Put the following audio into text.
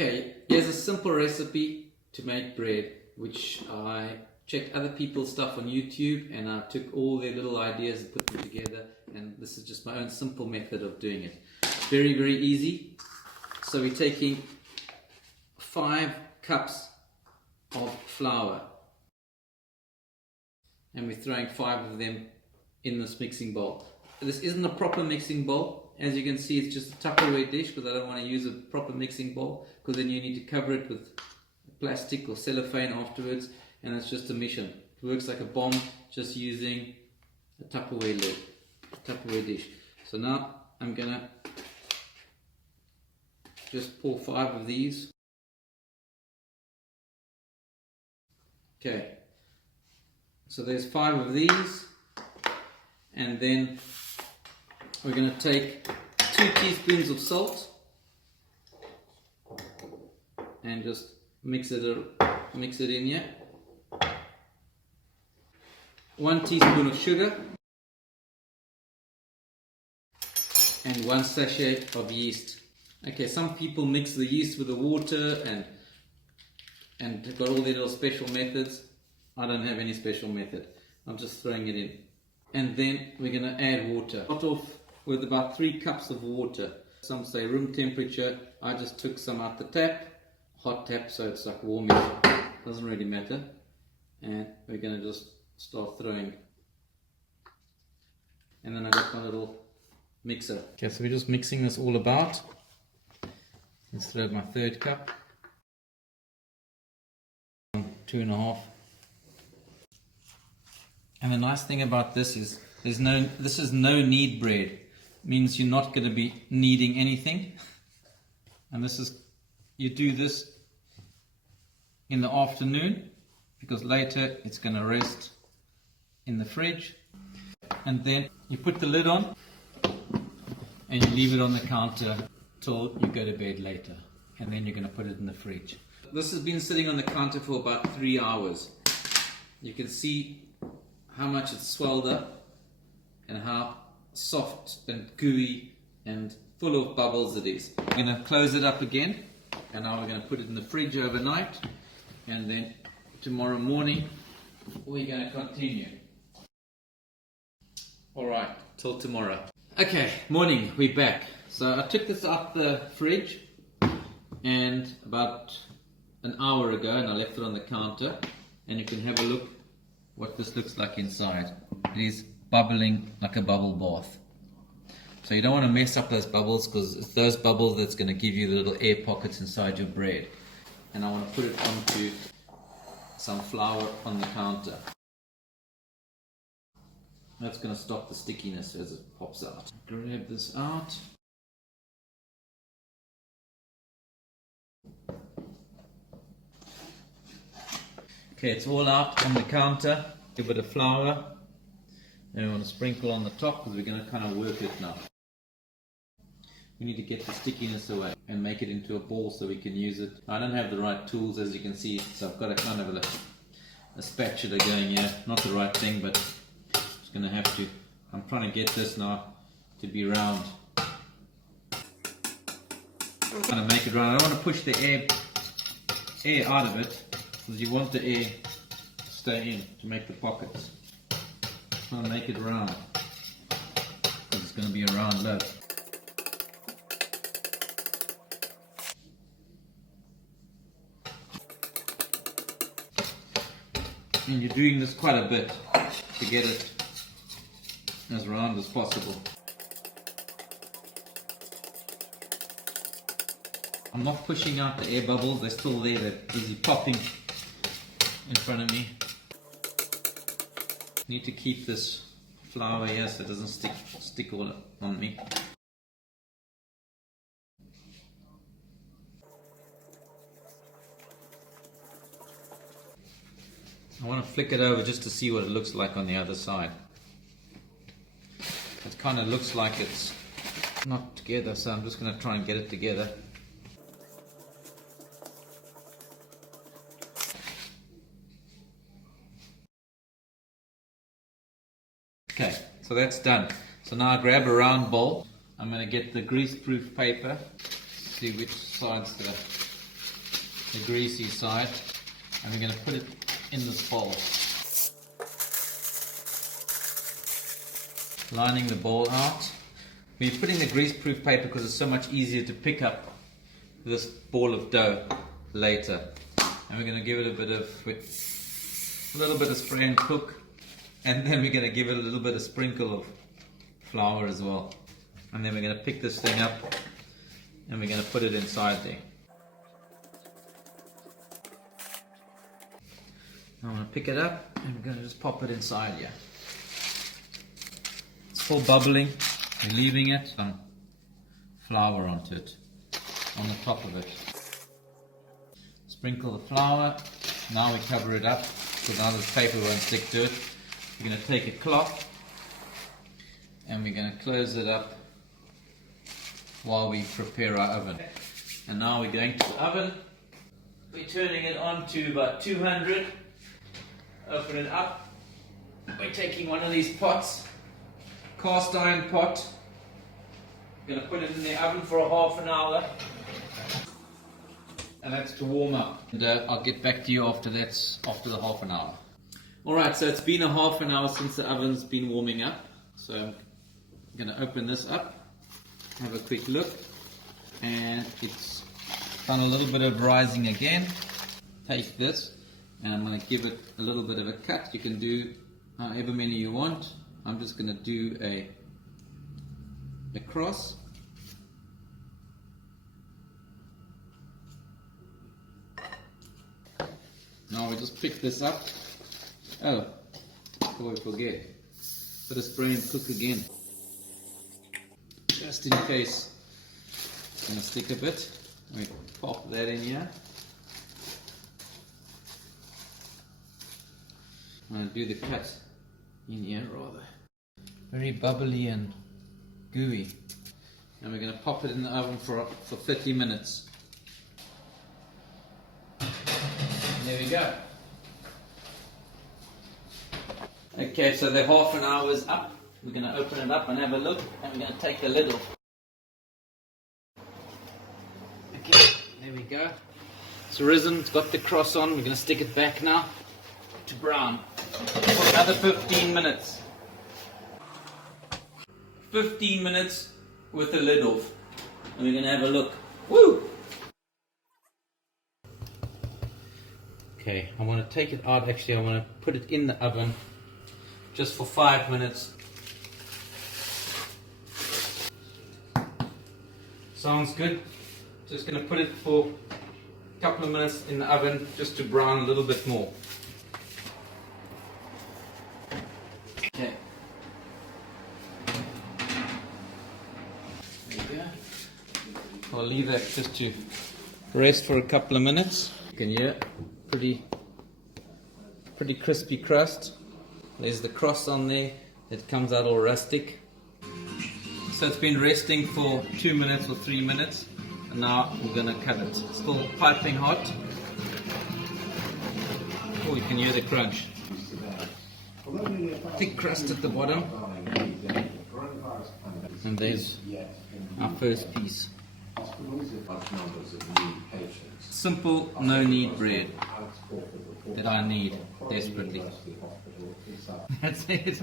Okay, here's a simple recipe to make bread, which I checked other people's stuff on YouTube and I took all their little ideas and put them together, and this is just my own simple method of doing it. Very, very easy. So we're taking 5 cups of flour and we're throwing 5 of them in this mixing bowl. This isn't a proper mixing bowl. As you can see, it's just a Tupperware dish because I don't want to use a proper mixing bowl, because then you need to cover it with plastic or cellophane afterwards, and it's just a mission. It works like a bomb just using a Tupperware lid, a Tupperware dish. So now I'm gonna just pour 5 of these. Okay, so there's 5 of these, and then we're going to take 2 teaspoons of salt and just mix it in here. 1 teaspoon of sugar and 1 sachet of yeast. Okay, some people mix the yeast with the water and got all their little special methods. I don't have any special method. I'm just throwing it in. And then we're going to add water. Start off with about 3 cups of water. Some say room temperature. I just took some out the tap, hot tap, so it's like warmish. Doesn't really matter. And we're going to just start throwing. And then I got my little mixer. Okay, so we're just mixing this all about. Let's throw my 3rd cup. 2.5. And the nice thing about this is this is no knead bread. Means you're not going to be kneading anything. And you do this in the afternoon, because later it's going to rest in the fridge. And then you put the lid on and you leave it on the counter till you go to bed later, and then you're going to put it in the fridge. This has been sitting on the counter for about 3 hours. You can see how much it's swelled up and how soft and gooey and full of bubbles it is. I'm going to close it up again, and now we're going to put it in the fridge overnight, and then tomorrow morning we're going to continue. Alright, till tomorrow. Okay, morning, we're back. So I took this out the fridge and about an hour ago, and I left it on the counter, and you can have a look what this looks like inside. It is bubbling like a bubble bath. So you don't want to mess up those bubbles, because it's those bubbles that's going to give you the little air pockets inside your bread. And I want to put it onto some flour on the counter. That's going to stop the stickiness as it pops out. Grab this out. Okay, it's all out on the counter. Give it a flour. And we want to sprinkle on the top, because we're going to kind of work it now. We need to get the stickiness away and make it into a ball so we can use it. I don't have the right tools, as you can see, so I've got a kind of a spatula going here. Not the right thing, but it's going to have to. I'm trying to get this now to be round. I'm trying to make it round. I don't want to push the air out of it, because you want the air to stay in to make the pockets. Trying to make it round, because it's going to be a round loaf. And you're doing this quite a bit to get it as round as possible. I'm not pushing out the air bubbles, they're still there, they're busy popping in front of me. Need to keep this flour here so it doesn't stick all on me. I want to flick it over just to see what it looks like on the other side. It kind of looks like it's not together, so I'm just going to try and get it together. Okay, so that's done. So now I grab a round bowl. I'm going to get the grease-proof paper, see which side's the the greasy side, and we're going to put it in this bowl. Lining the bowl out. We're putting the greaseproof paper because it's so much easier to pick up this ball of dough later. And we're going to give it a little bit of spray and cook, and then we're going to give it a little bit of sprinkle of flour as well. And then we're going to pick this thing up and we're going to put it inside there. I'm going to pick it up and we're going to just pop it inside here. It's still bubbling. We're leaving it, some flour onto it, on the top of it. Sprinkle the flour. Now we cover it up so now the paper won't stick to it. We're going to take a cloth and we're going to close it up while we prepare our oven. And now we're going to the oven. We're turning it on to about 200. Open it up. We're taking one of these pots, cast iron pot. We're going to put it in the oven for a half an hour. And that's to warm up. And I'll get back to you after the half an hour. Alright, so it's been a half an hour since the oven's been warming up. So I'm going to open this up, have a quick look, and it's done a little bit of rising again. Take this and I'm going to give it a little bit of a cut. You can do however many you want. I'm just going to do a cross. Now we just pick this up. Oh, before we forget, put a spray and cook again. Just in case it's going to stick a bit. We pop that in here. I'm going to do the cut in here rather. Very bubbly and gooey. And we're going to pop it in the oven for 30 minutes. There we go. Okay, so the half an hour is up. We're going to open it up and have a look, and we're going to take the lid off. Okay, there we go. It's risen, it's got the cross on. We're going to stick it back now to brown for another 15 minutes. 15 minutes with the lid off, and we're going to have a look. Woo! Okay, I want to take it out. Actually, I want to put it in the oven just for 5 minutes. Sounds good. Just going to put it for a couple of minutes in the oven just to brown a little bit more. Okay. There you go. I'll leave that just to rest for a couple of minutes. You can hear pretty crispy crust. There's the cross on there. It comes out all rustic. So it's been resting for 2 minutes or 3 minutes, and now we're going to cut it. It's still piping hot. Oh, you can hear the crunch. Thick crust at the bottom. And there's our first piece. Simple, no knead bread that I need desperately. That's it.